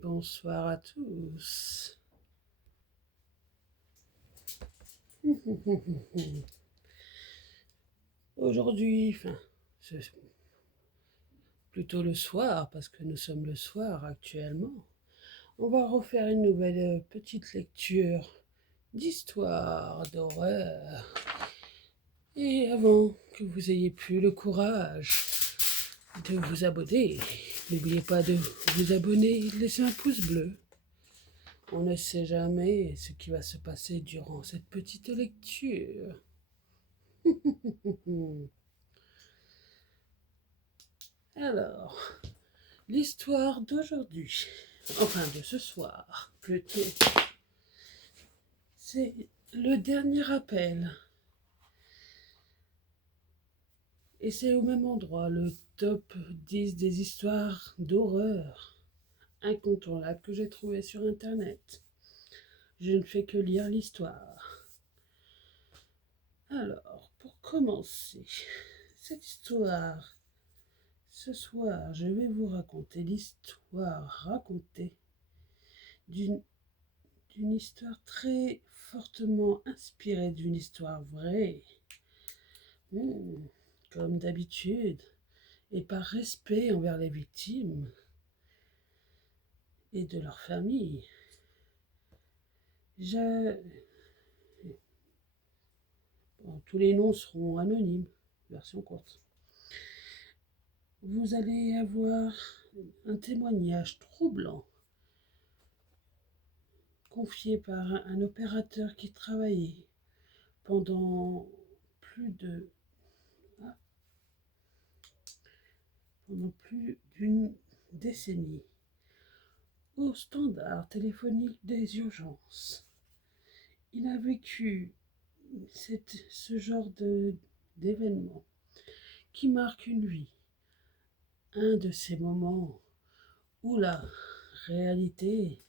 Bonsoir à tous. Aujourd'hui, c'est plutôt le soir, parce que nous sommes le soir actuellement, on va refaire une nouvelle petite lecture d'histoire, d'horreur. Et avant que vous ayez plus le courage de vous abonner, n'oubliez pas de vous abonner et de laisser un pouce bleu. On ne sait jamais ce qui va se passer durant cette petite lecture. Alors, l'histoire d'aujourd'hui, enfin de ce soir plutôt, c'est le dernier appel. Et c'est au même endroit, le top 10 des histoires d'horreur incontournables que j'ai trouvé sur Internet. Je ne fais que lire l'histoire. Alors, pour commencer cette histoire, ce soir, je vais vous raconter l'histoire racontée d'une histoire très fortement inspirée d'une histoire vraie. Comme d'habitude, et par respect envers les victimes et de leur famille. Tous les noms seront anonymes, version courte. Vous allez avoir un témoignage troublant confié par un opérateur qui travaillait pendant plus d'une décennie au standard téléphonique des urgences. Il a vécu ce genre d'événement qui marque une vie, un de ces moments où la réalité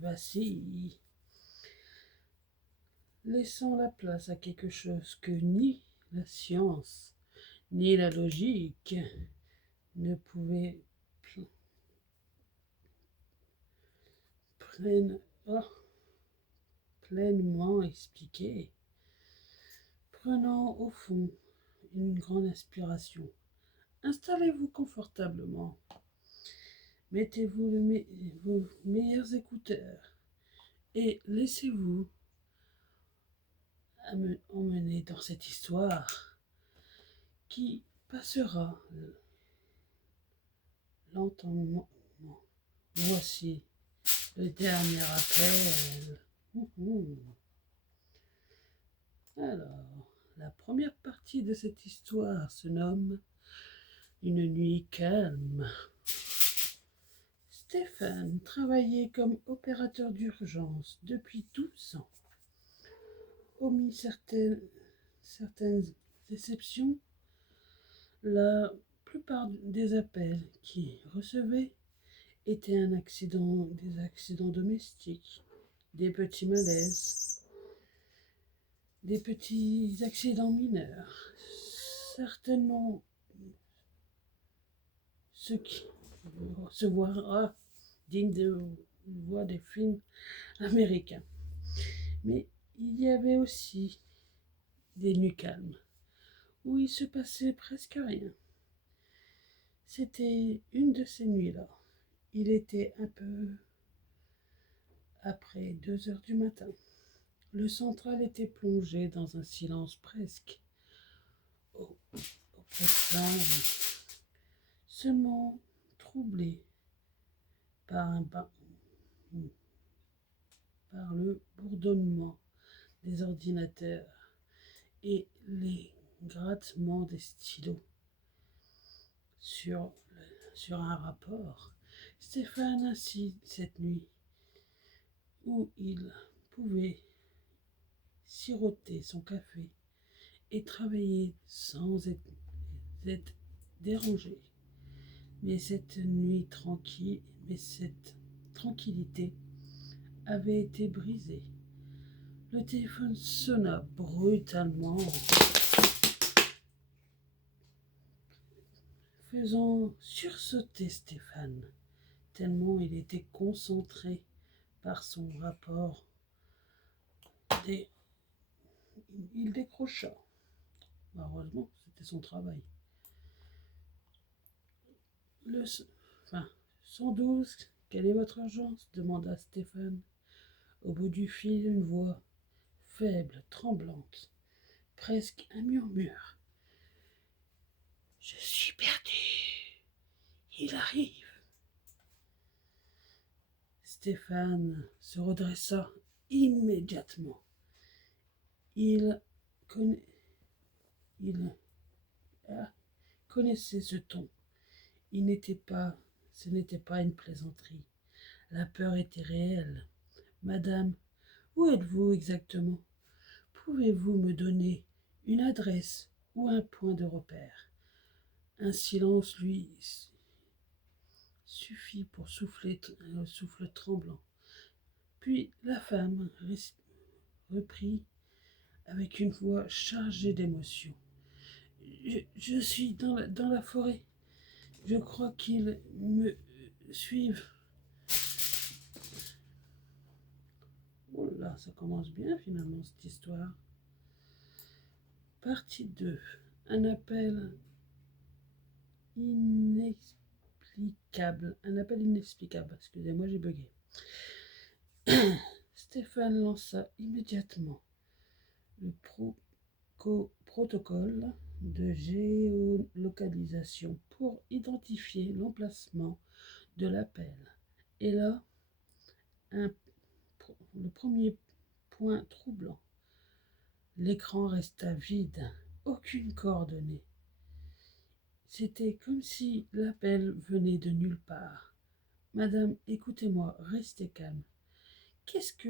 vacille, laissant la place à quelque chose que ni la science ni la logique ne pouvaient pleinement expliquer, prenant au fond une grande inspiration. Installez-vous confortablement, mettez-vous vos meilleurs écouteurs et laissez-vous emmener dans cette histoire qui passera lentement. Voici le dernier appel. Alors, la première partie de cette histoire se nomme Une nuit calme. Stéphane travaillait comme opérateur d'urgence depuis 12 ans. Hormis certaines exceptions, la plupart des appels qu'il recevait étaient des accidents domestiques, des petits malaises, des petits accidents mineurs, certainement ceux qui se voient dignes de voir des films américains. Mais il y avait aussi des nuits calmes, où il se passait presque rien. C'était une de ces nuits-là. Il était un peu après 2 heures du matin. Le central était plongé dans un silence presque oppressant, seulement troublé par le bourdonnement des ordinateurs et les grattements des stylos sur un rapport. Stéphane assis cette nuit, où il pouvait siroter son café et travailler sans être dérangé. Mais cette tranquillité avait été brisée. Le téléphone sonna brutalement, faisant sursauter Stéphane, tellement il était concentré par son rapport. Il décrocha. Heureusement, c'était son travail. Enfin, 112, quelle est votre urgence demanda Stéphane. Au bout du fil, une voix faible, tremblante, presque un murmure. Je suis perdu. Il arrive. Stéphane se redressa immédiatement. Il connaissait ce ton. Ce n'était pas une plaisanterie. La peur était réelle. Madame, où êtes-vous exactement? Pouvez-vous me donner une adresse ou un point de repère? Un silence lui suffit pour souffler, souffle tremblant. Puis la femme reprit avec une voix chargée d'émotion. Je suis dans la forêt. Je crois qu'ils me suivent. Oh là, ça commence bien finalement cette histoire. Partie 2. Un appel inexplicable. Un appel inexplicable. Excusez-moi, j'ai bugué. Stéphane lança immédiatement le protocole de géolocalisation pour identifier l'emplacement de l'appel. Et là, le premier point troublant. L'écran resta vide, aucune coordonnée. C'était comme si l'appel venait de nulle part. Madame, écoutez-moi, restez calme. Qu'est-ce que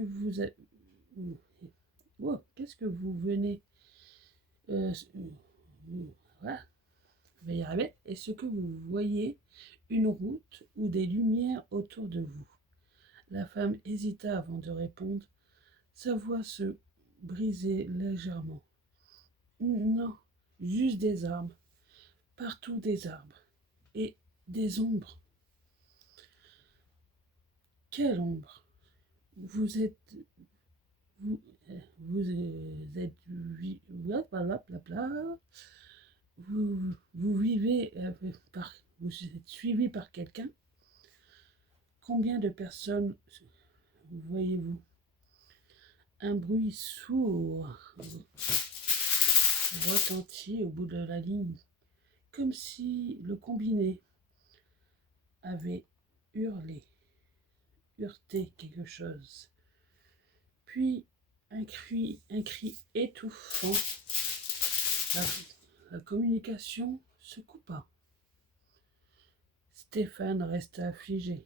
vous venez voilà, je vais y arriver. Est-ce que vous voyez une route ou des lumières autour de vous? La femme hésita avant de répondre. Sa voix se brisait légèrement. Non, juste des arbres. Partout des arbres. Et des ombres. Quelle ombre? Vous êtes vous vivez vous êtes suivi par quelqu'un? Combien de personnes voyez-vous? Un bruit sourd retentit au bout de la ligne, comme si le combiné avait heurté quelque chose. Puis un cri étouffant. La communication se coupa. Stéphane resta figé.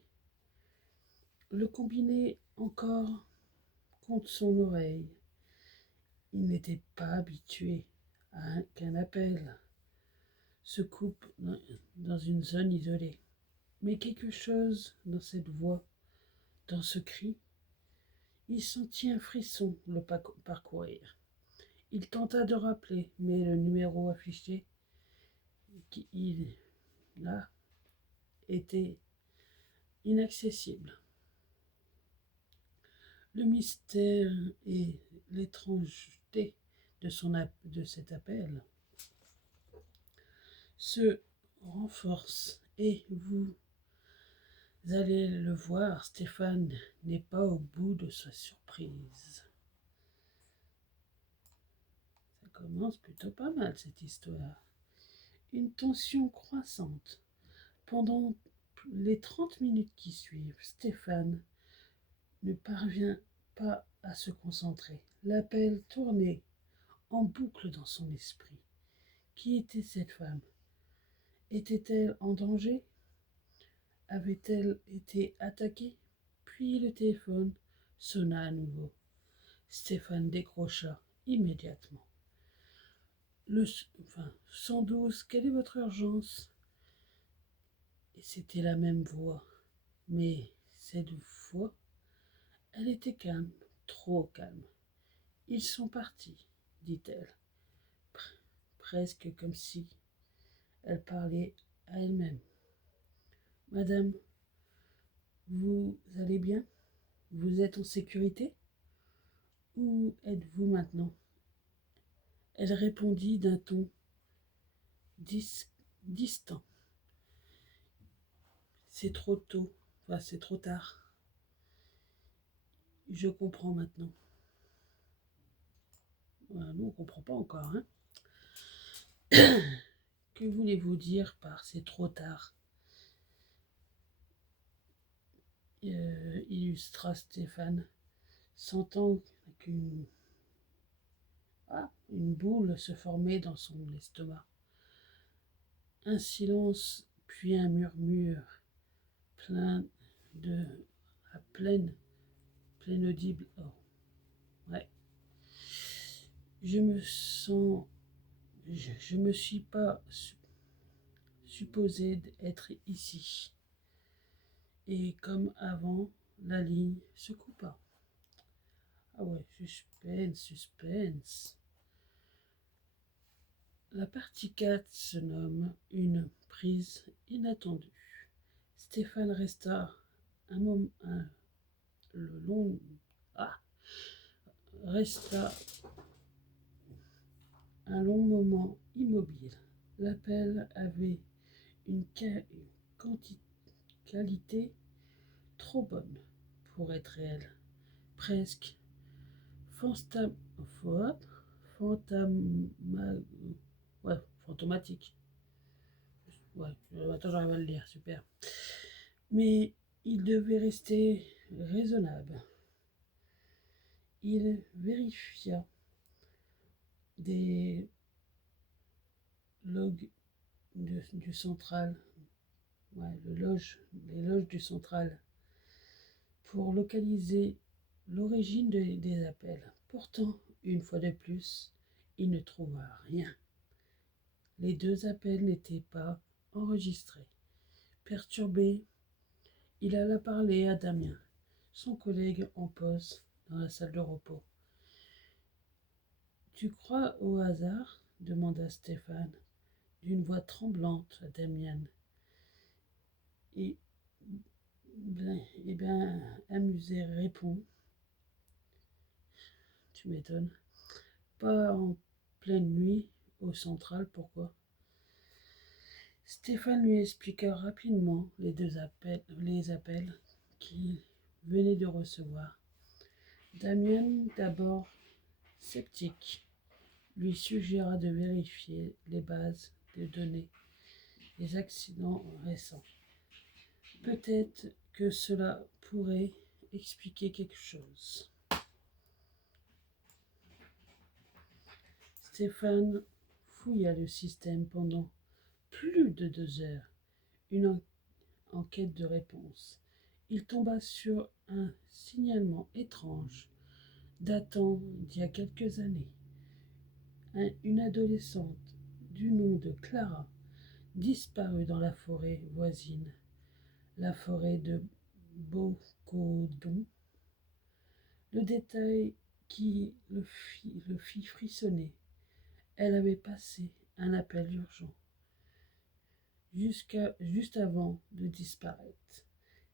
Le combiné encore contre son oreille. Il n'était pas habitué à qu'un appel se coupe dans une zone isolée. Mais quelque chose dans cette voix, dans ce cri, il sentit un frisson le parcourir. Il tenta de rappeler, mais le numéro affiché, là, était inaccessible. Le mystère et l'étrangeté de cet appel se renforcent et vous allez le voir, Stéphane n'est pas au bout de sa surprise. Ça commence plutôt pas mal cette histoire. Une tension croissante. Pendant les 30 minutes qui suivent, Stéphane ne parvient pas à se concentrer. L'appel tournait en boucle dans son esprit. Qui était cette femme? Était-elle en danger? Avait-elle été attaquée? Puis le téléphone sonna à nouveau. Stéphane décrocha immédiatement. 112, quelle est votre urgence? Et c'était la même voix. Mais cette fois, elle était calme, trop calme. Ils sont partis, dit-elle, presque comme si elle parlait à elle-même. Madame, vous allez bien? Vous êtes en sécurité? Où êtes-vous maintenant? Elle répondit d'un ton distant. C'est trop tôt, enfin c'est trop tard. Je comprends maintenant. Voilà, nous on comprend pas encore, hein. Que voulez-vous dire par c'est trop tard? Illustra Stéphane, sentant qu'une une boule se formait dans son estomac. Un silence, puis un murmure, plein de. à pleine audible. Oh, ouais. Je me sens. Je me suis pas supposé être ici. Et comme avant, la ligne se coupa. Ah ouais, suspense. La partie 4 se nomme une prise inattendue. Stéphane resta un moment, le long, ah, resta un long moment immobile. L'appel avait une qualité trop bonne pour être réelle, presque fantam, fantama- ouais, fantomatique. Ouais, attends, j'arrive à le lire, super. Mais il devait rester raisonnable. Il vérifia des logs du central, ouais, les loges du central, pour localiser l'origine des appels. Pourtant, une fois de plus, il ne trouva rien. Les deux appels n'étaient pas enregistrés. Perturbé, il alla parler à Damien, son collègue en pause dans la salle de repos. Tu crois au hasard? Demanda Stéphane, d'une voix tremblante à Damien. Et bien, amusé répond. Tu m'étonnes. Pas en pleine nuit, au central, pourquoi? Stéphane lui expliqua rapidement les appels qu'il venait de recevoir. Damien, d'abord sceptique, lui suggéra de vérifier les bases de données des accidents récents. Peut-être que cela pourrait expliquer quelque chose. Stéphane fouilla le système pendant plus de 2 heures, une enquête de réponse. Il tomba sur un signalement étrange datant d'il y a quelques années. Une adolescente du nom de Clara disparut dans la forêt voisine, la forêt de Bocodon. Le détail qui le fit frissonner. Elle avait passé un appel urgent juste avant de disparaître.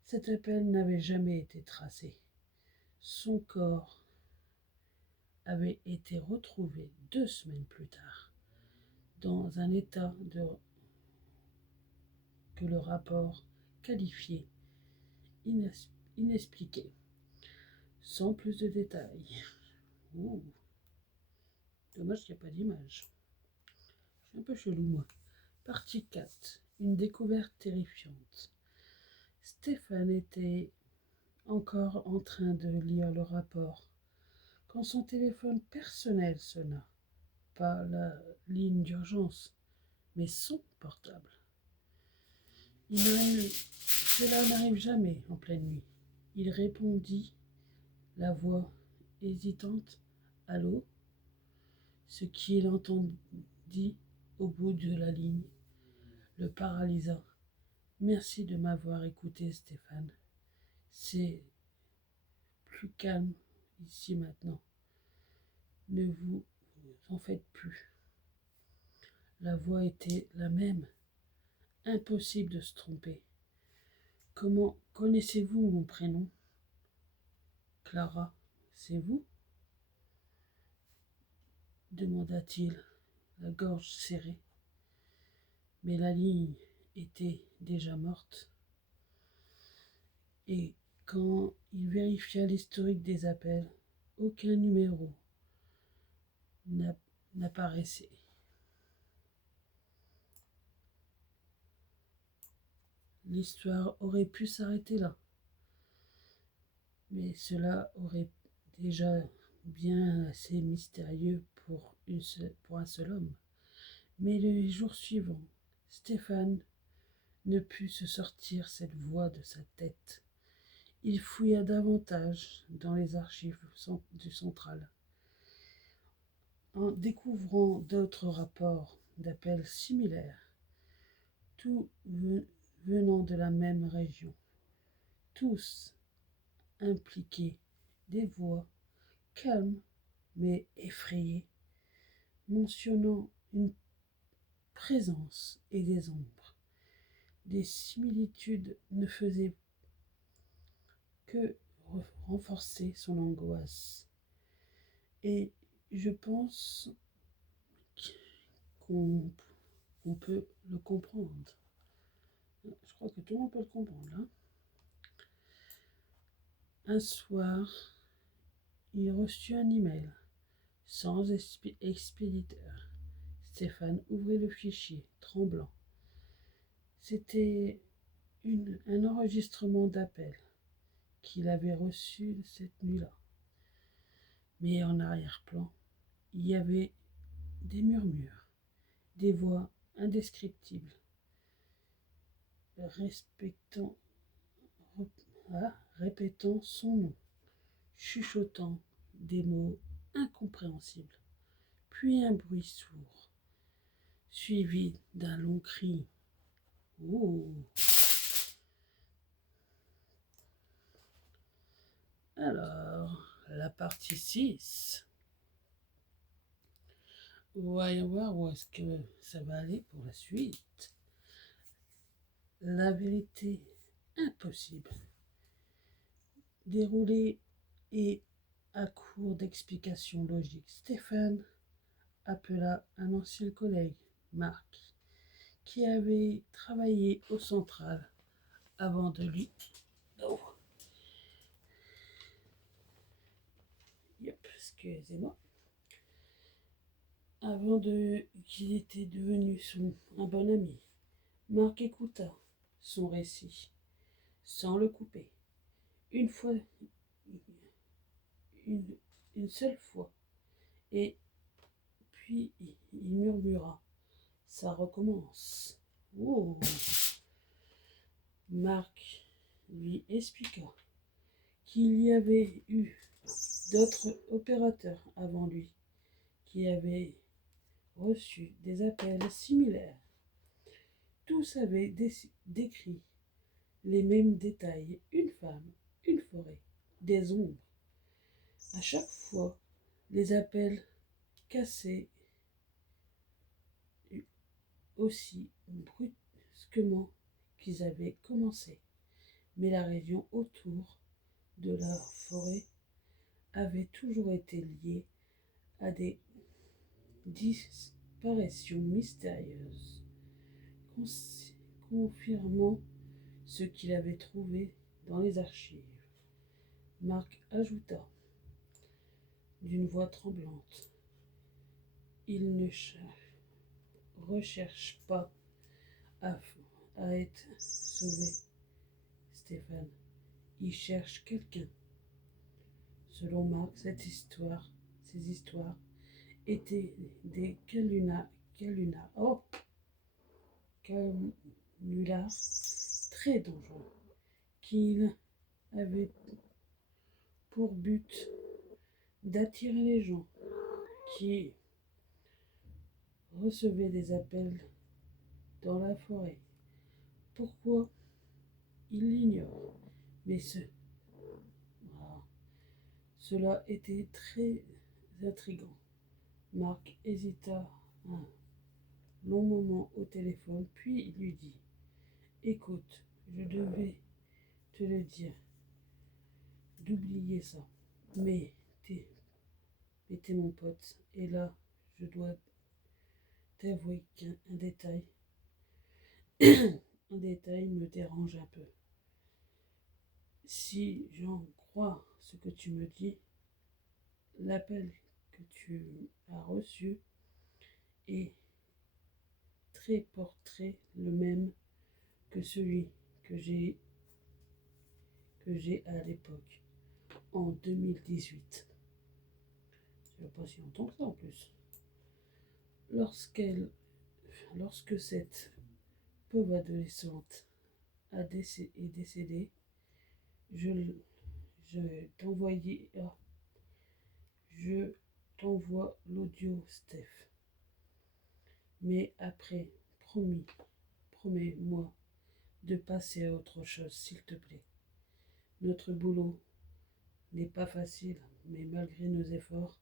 Cet appel n'avait jamais été tracé. Son corps avait été retrouvé 2 semaines plus tard, dans un état que le rapport qualifiait inexpliqué, sans plus de détails. Ouh, dommage qu'il n'y a pas d'image. Je suis un peu chelou, moi. Partie 4. Une découverte terrifiante. Stéphane était encore en train de lire le rapport quand son téléphone personnel sonna. Pas la ligne d'urgence, mais son portable. Cela n'arrive jamais en pleine nuit. Il répondit, la voix hésitante. Allô? Ce qu'il entendit au bout de la ligne le paralysa. Merci de m'avoir écouté, Stéphane. C'est plus calme ici maintenant. Ne vous en faites plus. La voix était la même, Impossible de se tromper. Comment connaissez-vous mon prénom? Clara, c'est vous? Demanda-t-il, la gorge serrée. Mais la ligne était déjà morte. Et quand il vérifia l'historique des appels, aucun numéro n'apparaissait. L'histoire aurait pu s'arrêter là, mais cela aurait déjà bien assez mystérieux pour un seul homme. Mais les jours suivants, Stéphane ne put se sortir cette voix de sa tête. Il fouilla davantage dans les archives du central, en découvrant d'autres rapports d'appels similaires, tous venant de la même région, tous impliquaient des voix calmes mais effrayées, mentionnant une présence et des ombres. Des similitudes ne faisaient que renforcer son angoisse. Et je pense qu'on peut le comprendre. Je crois que tout le monde peut le comprendre. Hein. Un soir, il reçut un email sans expéditeur. Stéphane ouvrit le fichier, tremblant. C'était un enregistrement d'appel qu'il avait reçu cette nuit-là. Mais en arrière-plan, il y avait des murmures, des voix indescriptibles, répétant son nom, chuchotant des mots incompréhensibles, puis un bruit sourd, suivi d'un long cri. Oh! Alors, la partie 6. Voyons voir où est-ce que ça va aller pour la suite. La vérité impossible. Déroulée et à court d'explications logiques, Stéphane appela un ancien collègue, Marc, qui avait travaillé au central avant de lui. Oh. Yep, excusez-moi. Qu'il était devenu un bon ami. Marc écouta son récit sans le couper. Une fois, une seule fois, et puis il murmura. Ça recommence. Oh. Marc lui expliqua qu'il y avait eu d'autres opérateurs avant lui qui avaient reçu des appels similaires. Tous avaient décrit les mêmes détails, une femme, une forêt, des ombres. À chaque fois, les appels cassaient aussi brusquement qu'ils avaient commencé. Mais la région autour de la forêt avait toujours été liée à des disparitions mystérieuses, confirmant ce qu'il avait trouvé dans les archives. Marc ajouta d'une voix tremblante. Il ne recherche pas à être sauvé, Stéphane. Il cherche quelqu'un. Selon Marc, ces histoires étaient des canulars très dangereux qui avaient pour but d'attirer les gens qui recevaient des appels dans la forêt. Pourquoi? Il l'ignore, mais cela était très intriguant. Marc hésita un long moment au téléphone, puis il lui dit écoute, je devais te le dire, d'oublier ça. Mais t'es mon pote. Et là, je dois t'avouer qu'un détail, un détail me dérange un peu. Si j'en crois ce que tu me dis, l'appel que tu as reçu est très portrait le même que celui que j'ai à l'époque, en 2018. Ça fait pas si longtemps que ça en plus. Lorsqu'elle, lorsque cette pauvre adolescente est décédée, je, je t'envoyais, je t'envoie l'audio, Steph. Mais après, promis, promets-moi de passer à autre chose, s'il te plaît. Notre boulot n'est pas facile, mais malgré nos efforts,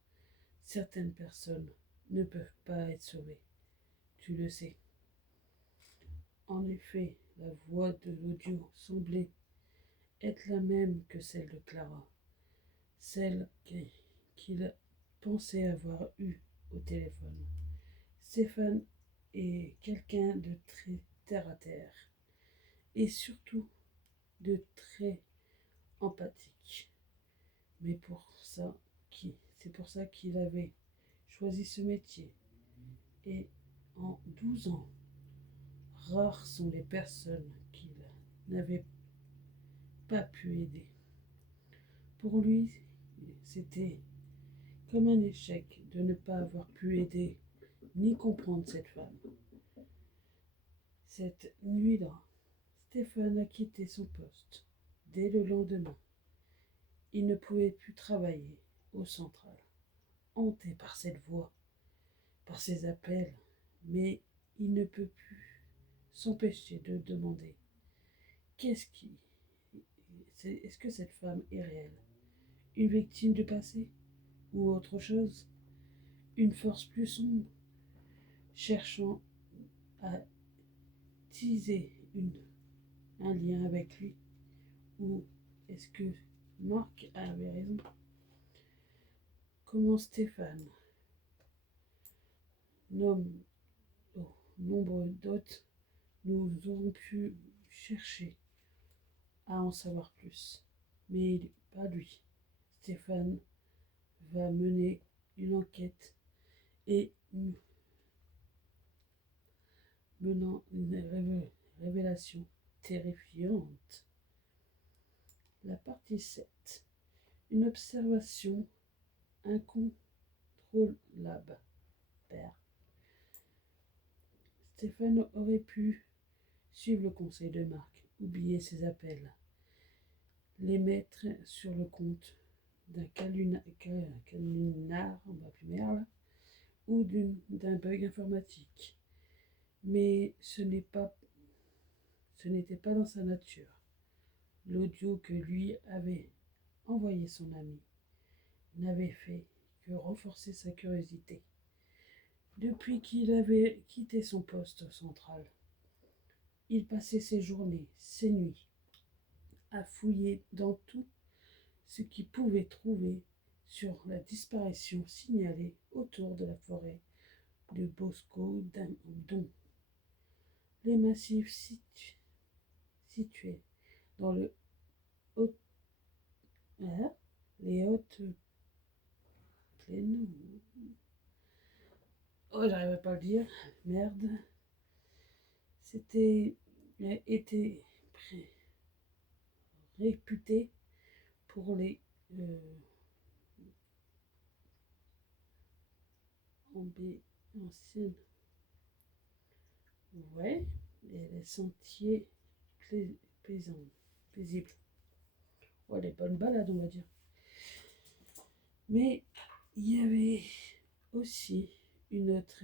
certaines personnes ne peuvent pas être sauvées. Tu le sais. En effet, la voix de l'audio semblait être la même que celle de Clara, celle qu'il pensait avoir eue au téléphone. Stéphane est quelqu'un de très terre à terre et surtout de très empathique. Mais c'est pour ça qu'il avait choisi ce métier. Et en 12 ans, rares sont les personnes qu'il n'avait pas pu aider. Pour lui, c'était comme un échec de ne pas avoir pu aider ni comprendre cette femme. Cette nuit-là, Stéphane a quitté son poste. Dès le lendemain, il ne pouvait plus travailler au central, hanté par cette voix, par ses appels, mais il ne peut plus s'empêcher de demander qu'est-ce qui est-ce que cette femme est réelle? Une victime du passé? Ou autre chose? Une force plus sombre, cherchant à teaser un lien avec lui? Ou est-ce que Marc avait raison? Comment Stéphane, nomme au nombre d'autres, nous aurons pu chercher à en savoir plus. Mais pas lui. Stéphane va mener une enquête et menant une révélation terrifiante. La partie 7. Une observation incontrôlable. Père. Stéphane aurait pu suivre le conseil de Marc, oublier ses appels, les mettre sur le compte d'un canunar, on va plus Merle, ou d'un bug informatique. Mais ce n'était pas dans sa nature. L'audio que lui avait envoyé son ami n'avait fait que renforcer sa curiosité. Depuis qu'il avait quitté son poste central, il passait ses journées, ses nuits, à fouiller dans tout ce qu'il pouvait trouver sur la disparition signalée autour de la forêt de Bosco dont les massifs situés dans les hautes plaines. Oh, j'arrive pas à le dire. Merde. C'était été réputé pour les anciennes, ouais, et les sentiers paisibles. Ouais, les bonnes balades, on va dire. Mais il y avait aussi une autre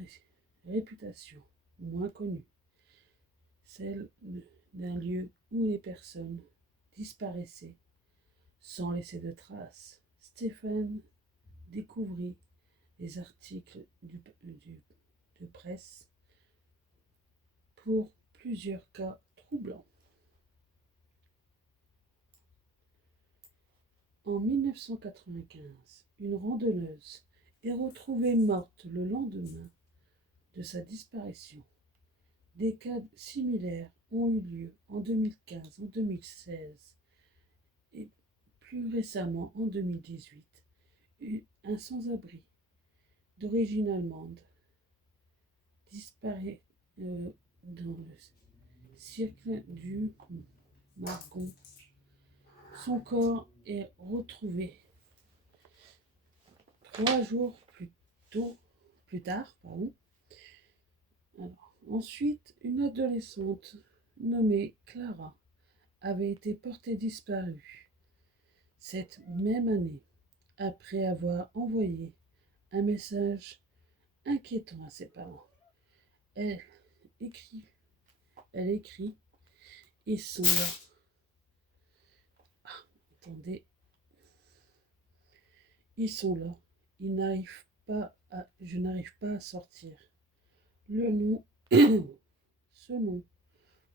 réputation moins connue, celle d'un lieu où les personnes disparaissaient sans laisser de traces. Stéphane découvrit les articles de presse pour plusieurs cas troublant. En 1995, une randonneuse est retrouvée morte le lendemain de sa disparition. Des cas similaires ont eu lieu en 2015, en 2016 et plus récemment en 2018. Un sans-abri d'origine allemande disparaît dans le cercle du Margon. Son corps est retrouvé 3 jours plus tard. Alors, ensuite, une adolescente nommée Clara avait été portée disparue cette même année après avoir envoyé un message inquiétant à ses parents. Elle écrit, ils sont là. Attendez. Ils sont là. Je n'arrive pas à sortir. Le nom, selon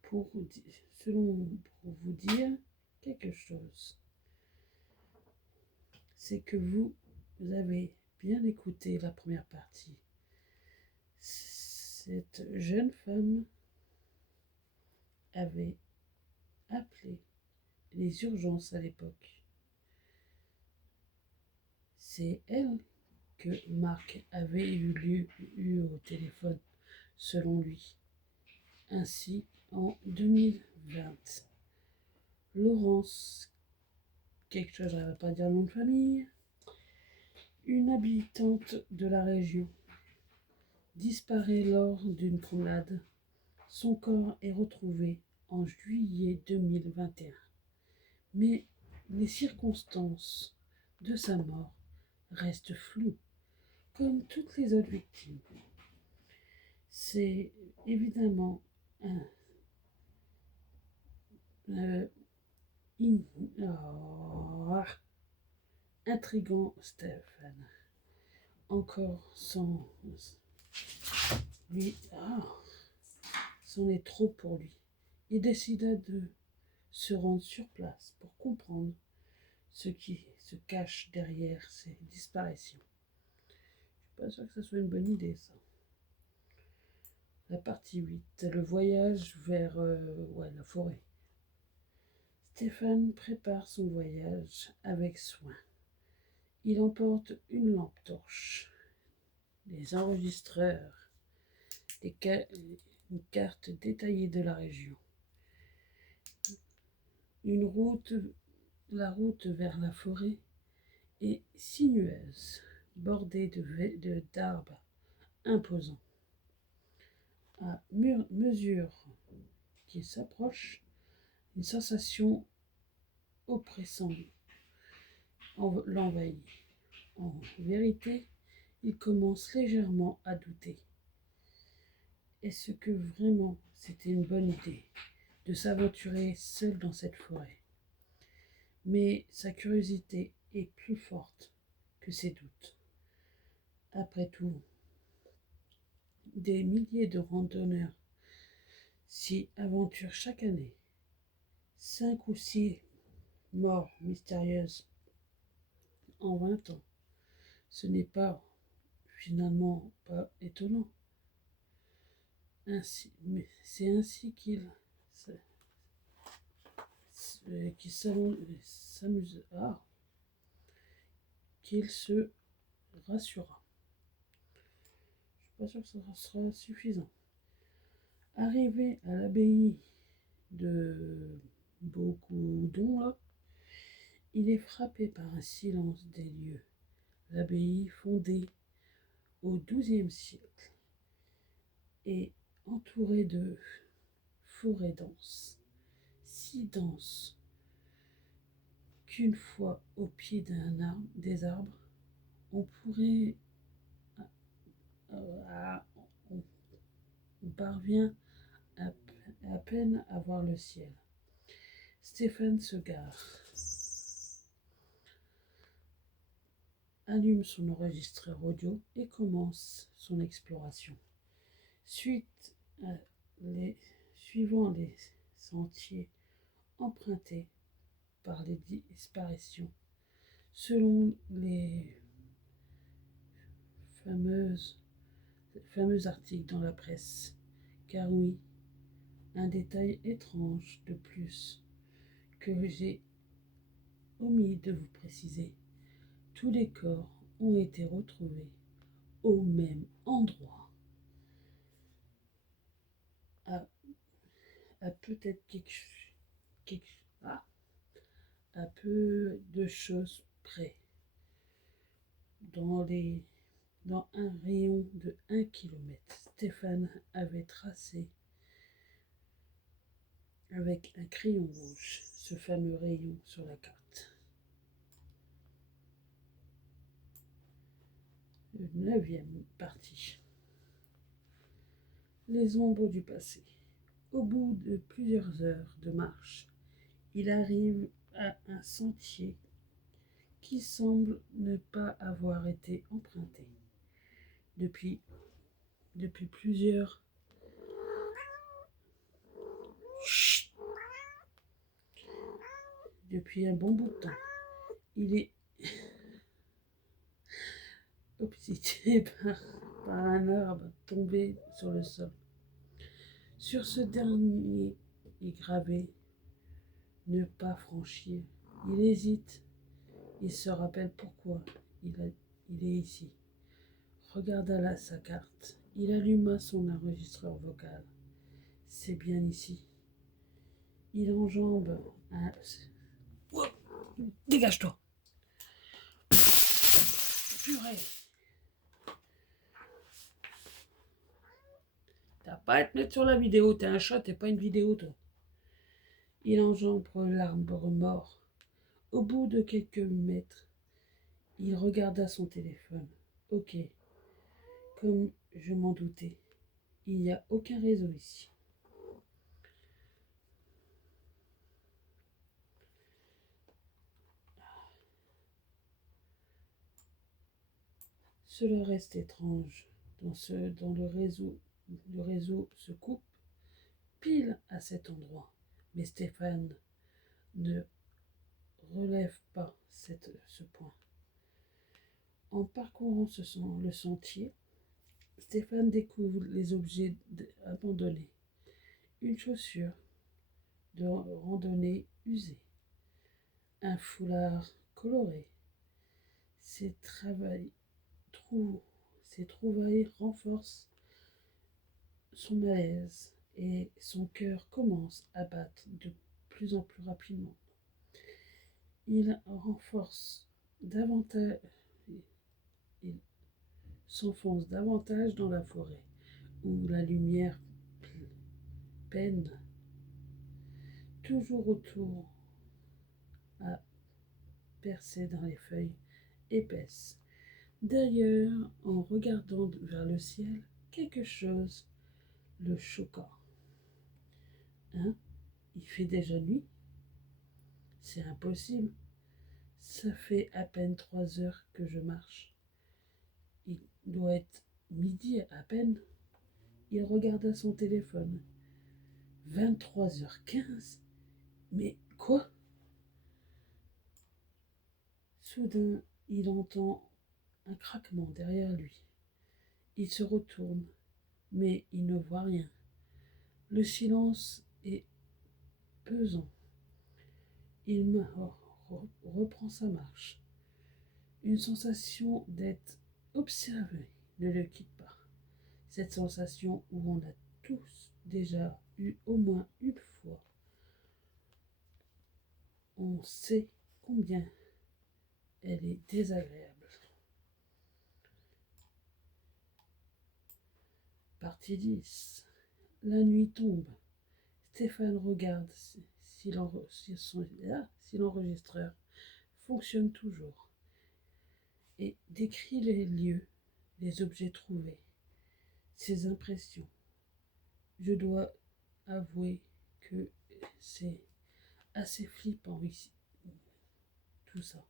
pour vous dire quelque chose, c'est que vous avez bien écouté la première partie. Cette jeune femme avait appelé les urgences à l'époque. C'est elle que Marc avait eu au téléphone, selon lui. Ainsi, en 2020, Laurence, quelque chose, elle ne va pas dire le nom de famille, une habitante de la région, disparaît lors d'une promenade. Son corps est retrouvé en juillet 2021. Mais les circonstances de sa mort restent floues, comme toutes les autres victimes. C'est évidemment un intrigant, Stéphane. Encore sans lui, c'en est trop pour lui. Il décida de se rendre sur place pour comprendre ce qui se cache derrière ces disparitions. Je ne suis pas sûr que ce soit une bonne idée, ça. La partie 8, le voyage vers la forêt. Stéphane prépare son voyage avec soin. Il emporte une lampe torche, des enregistreurs, une carte détaillée de la région, la route vers la forêt est sinueuse, bordée d'arbres imposants. À mesure qu'il s'approche, une sensation oppressante l'envahit. En vérité, il commence légèrement à douter. Est-ce que vraiment c'était une bonne idée de s'aventurer seul dans cette forêt? Mais sa curiosité est plus forte que ses doutes. Après tout, des milliers de randonneurs s'y aventurent chaque année. 5 ou 6 morts mystérieuses en 20 ans. Ce n'est pas finalement pas étonnant. C'est ainsi qu'il s'amuse, qu'il se rassura. Je ne suis pas sûr que ça sera suffisant. Arrivé à l'abbaye de Beaucoudon, là, il est frappé par un silence des lieux. L'abbaye, fondée au XIIe siècle, est entourée de forêts denses, si denses qu'une fois au pied des arbres, on pourrait, on parvient à peine à voir le ciel. Stéphane se gare, allume son enregistreur audio et commence son exploration. Suivant les sentiers empruntés par les disparitions, selon les fameux articles dans la presse. Car oui, un détail étrange de plus que j'ai omis de vous préciser, tous les corps ont été retrouvés au même endroit, à, à peut-être à peu de choses près, dans un rayon de 1 kilomètre. Stéphane avait tracé avec un crayon rouge ce fameux rayon sur la carte. Le 9e partie. Les ombres du passé. Au bout de plusieurs heures de marche, il arrive à un sentier qui semble ne pas avoir été emprunté depuis plusieurs... Chut, depuis un bon bout de temps. Il est obsédé par un arbre tombé sur le sol. Sur ce dernier est gravé « Ne pas franchir ». Il hésite. Il se rappelle pourquoi il est ici. Regarda sa carte. Il alluma son enregistreur vocal. C'est bien ici. Il enjambe un... Oh, dégage-toi! Purée! T'as pas à te mettre sur la vidéo, t'es un chat, t'es pas une vidéo, toi. Il enjambe l'arbre mort. Au bout de quelques mètres, il regarda son téléphone. Ok, comme je m'en doutais, il n'y a aucun réseau ici. Cela reste étrange. Dans le réseau se coupe pile à cet endroit. Mais Stéphane ne relève pas ce point. En parcourant le sentier, Stéphane découvre les objets abandonnés. Une chaussure de randonnée usée, un foulard coloré. Ces trouvailles renforcent son malaise et son cœur commence à battre de plus en plus rapidement. Il s'enfonce davantage dans la forêt, où la lumière peine toujours autour à percer dans les feuilles épaisses. D'ailleurs, en regardant vers le ciel, quelque chose le choqua. Hein? Il fait déjà nuit? C'est impossible. Ça fait à peine 3 heures que je marche. Il doit être midi à peine. Il regarda son téléphone. 23h15. Mais quoi? Soudain, il entend un craquement derrière lui. Il se retourne, mais il ne voit rien. Le silence est pesant. Il reprend sa marche. Une sensation d'être observé ne le quitte pas. Cette sensation où on a tous déjà eu au moins une fois. On sait combien elle est désagréable. Partie 10. La nuit tombe. Stéphane regarde si l'enregistreur fonctionne toujours et décrit les lieux, les objets trouvés, ses impressions. Je dois avouer que c'est assez flippant ici, tout ça.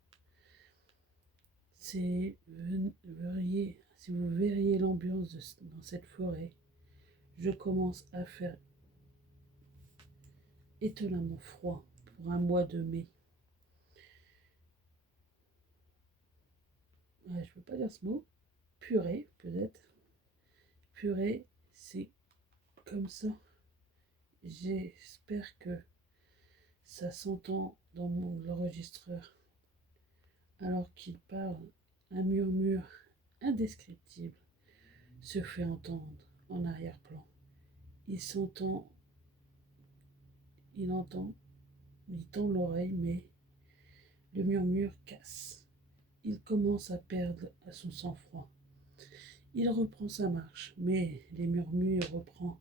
Si vous verriez l'ambiance dans cette forêt, je commence à faire étonnamment froid pour un mois de mai. Ouais, je ne peux pas dire ce mot. Purée, peut-être. Purée, c'est comme ça. J'espère que ça s'entend dans mon enregistreur. Alors qu'il parle, un murmure indescriptible se fait entendre en arrière-plan. Il s'entend, il entend, il tend l'oreille, mais le murmure casse. Il commence à perdre à son sang-froid. Il reprend sa marche, mais les murmures reprend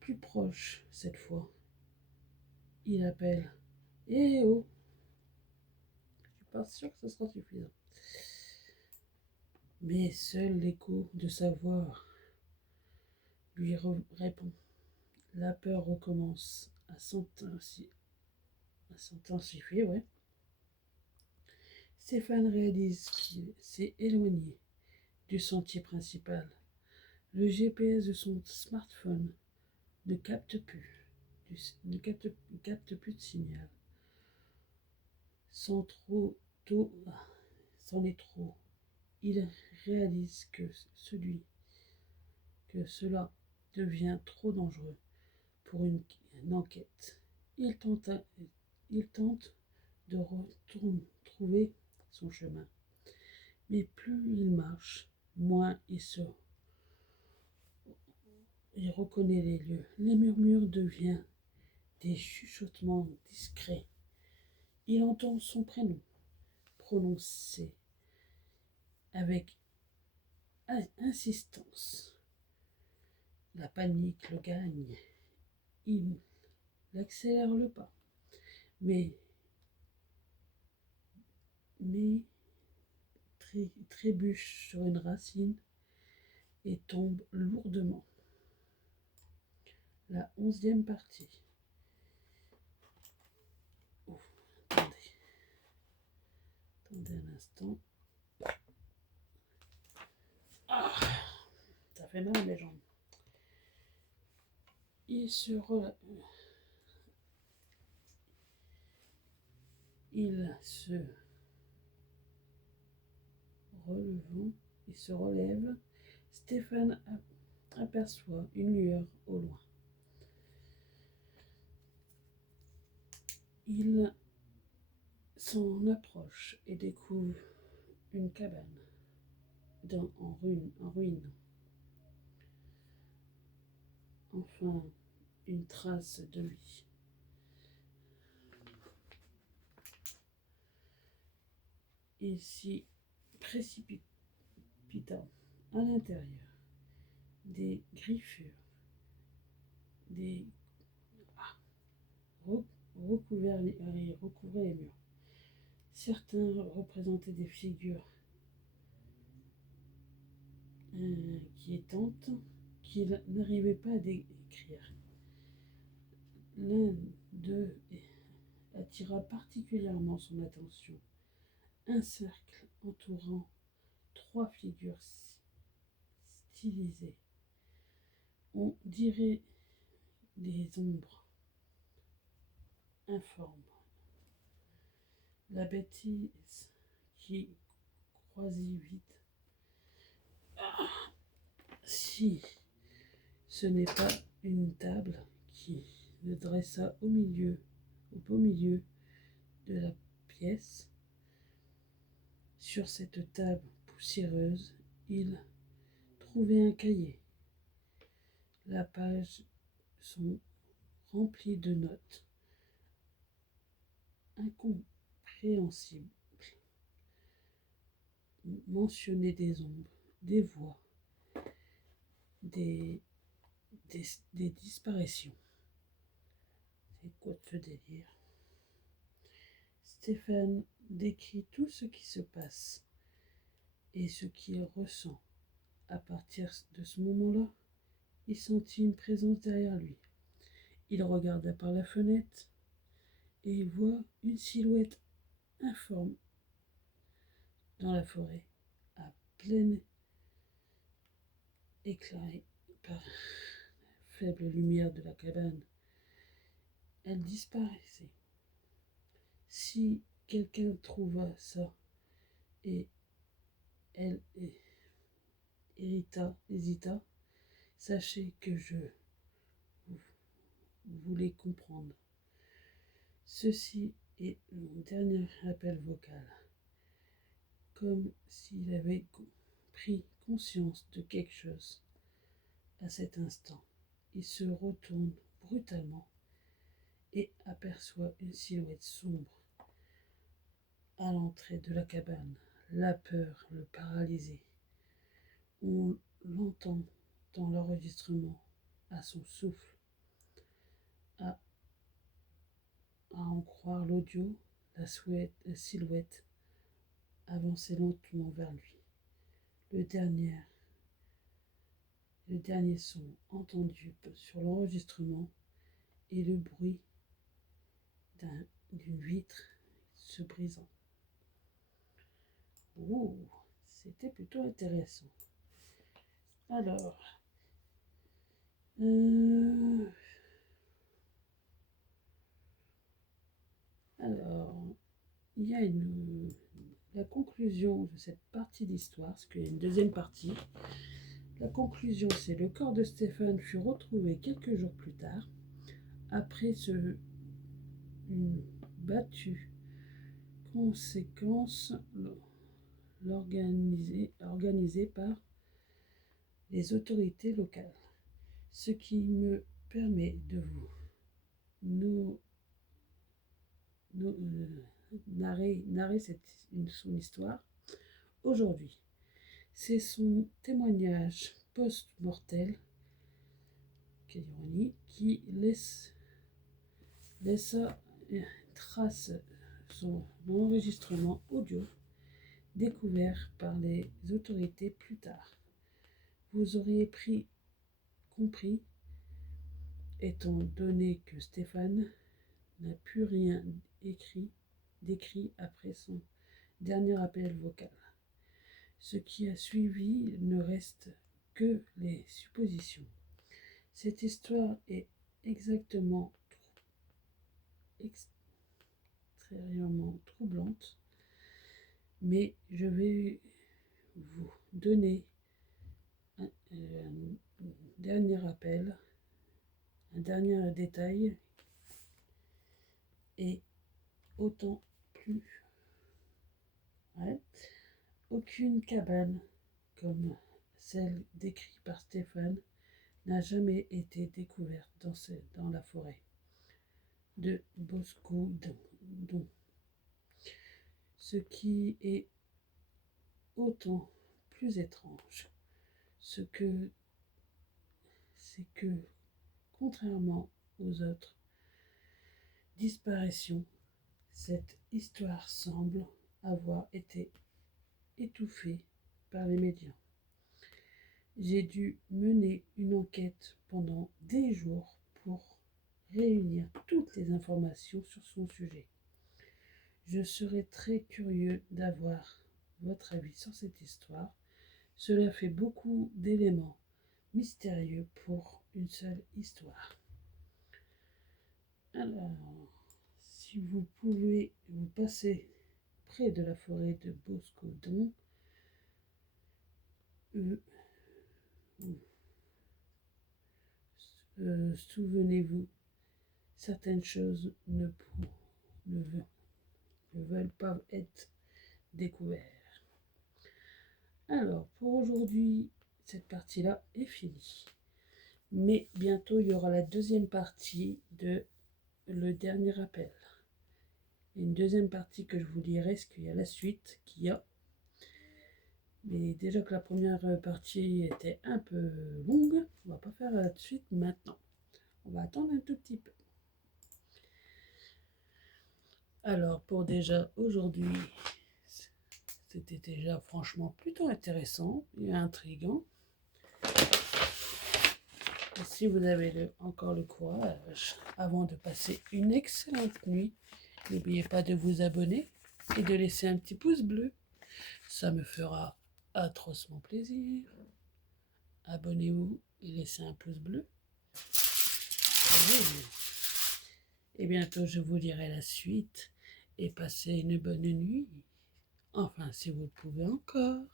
plus proche cette fois. Il appelle. Eh oh! Je suis pas sûr que ce sera suffisant. Mais seul l'écho de sa voix lui répond. La peur recommence à s'intensifier, ouais. Stéphane réalise qu'il s'est éloigné du sentier principal. Le GPS de son smartphone ne capte plus, ne capte plus de signal. Sans trop tôt, c'en est trop. Il réalise que cela devient trop dangereux pour une enquête. Il tente, il tente de retrouver son chemin. Mais plus il marche, moins il reconnaît les lieux. Les murmures deviennent des chuchotements discrets. Il entend son prénom prononcé avec insistance. La panique le gagne. Il accélère le pas, mais trébuche sur une racine et tombe lourdement. La 11e partie. Oh, attendez un instant. Ah, ça fait mal à mes jambes. Il se relève. Il se relève. Stéphane aperçoit une lueur au loin. Il s'en approche et découvre une cabane en ruine. Enfin, une trace de vie. Il s'y précipita à l'intérieur. Des griffures, des recouvraient les murs. Certains représentaient des figures inquiétantes qu'il n'arrivait pas à décrire. L'un d'eux attira particulièrement son attention. Un cercle entourant 3 figures stylisées. On dirait des ombres informes. La bêtise qui croisit vite. Si ce n'est pas une table qui le dressa au beau milieu de la pièce. Sur cette table poussiéreuse, il trouvait un cahier. Les pages sont remplies de notes incompréhensibles. Mentionner des ombres, des voix, des disparitions. C'est quoi ce délire? Stéphane décrit tout ce qui se passe et ce qu'il ressent. À partir de ce moment-là, il sentit une présence derrière lui. Il regarda par la fenêtre et il voit une silhouette informe dans la forêt, à pleine éclairée par la faible lumière de la cabane. elle disparaissait. Si quelqu'un trouva ça et elle hésita, sachez que je voulais comprendre. Ceci est mon dernier appel vocal, comme s'il avait pris conscience de quelque chose à cet instant. Il se retourne brutalement et aperçoit une silhouette sombre à l'entrée de la cabane. La peur le paralysait. On l'entend dans l'enregistrement à son souffle. À en croire l'audio, la silhouette avançait lentement vers lui. Le dernier son entendu sur l'enregistrement est le bruit d'une vitre se brisant. Oh, c'était plutôt intéressant. Alors, il y a la conclusion de cette partie d'histoire, parce qu'il y a une deuxième partie. La conclusion, c'est: le corps de Stéphane fut retrouvé quelques jours plus tard, après une battue conséquence organisée par les autorités locales. Ce qui me permet de vous narrer son histoire aujourd'hui. C'est son témoignage post-mortel, quelle ironie, qui laissa trace son enregistrement audio découvert par les autorités plus tard. Vous auriez compris, étant donné que Stéphane n'a plus rien décrit après son dernier appel vocal. Ce qui a suivi ne reste que les suppositions. Cette histoire est extrêmement troublante, mais je vais vous donner un dernier appel, un dernier détail, et autant plus. Aucune cabane comme celle décrite par Stéphane n'a jamais été découverte dans la forêt de Bosco-Don. Ce qui est autant plus étrange, c'est que, contrairement aux autres disparitions, cette histoire semble avoir été étouffée par les médias. J'ai dû mener une enquête pendant des jours pour réunir toutes les informations sur son sujet. Je serais très curieux d'avoir votre avis sur cette histoire. Cela fait beaucoup d'éléments mystérieux pour une seule histoire. Alors, si vous pouvez vous passer près de la forêt de Bosco-Don, souvenez-vous, certaines choses ne veulent pas être découvertes. Alors, pour aujourd'hui, cette partie-là est finie. Mais bientôt, il y aura la deuxième partie de le dernier appel. Il y a une deuxième partie que je vous lirai, ce qu'il y a la suite qu'il y a. Mais déjà que la première partie était un peu longue, on va pas faire la suite maintenant. On va attendre un tout petit peu. Alors, pour déjà aujourd'hui, c'était déjà franchement plutôt intéressant et intriguant. Et si vous avez encore le courage, avant de passer une excellente nuit, n'oubliez pas de vous abonner et de laisser un petit pouce bleu. Ça me fera atrocement plaisir. Abonnez-vous et laissez un pouce bleu. Et Et bientôt, je vous dirai la suite et passez une bonne nuit. Enfin, si vous le pouvez encore.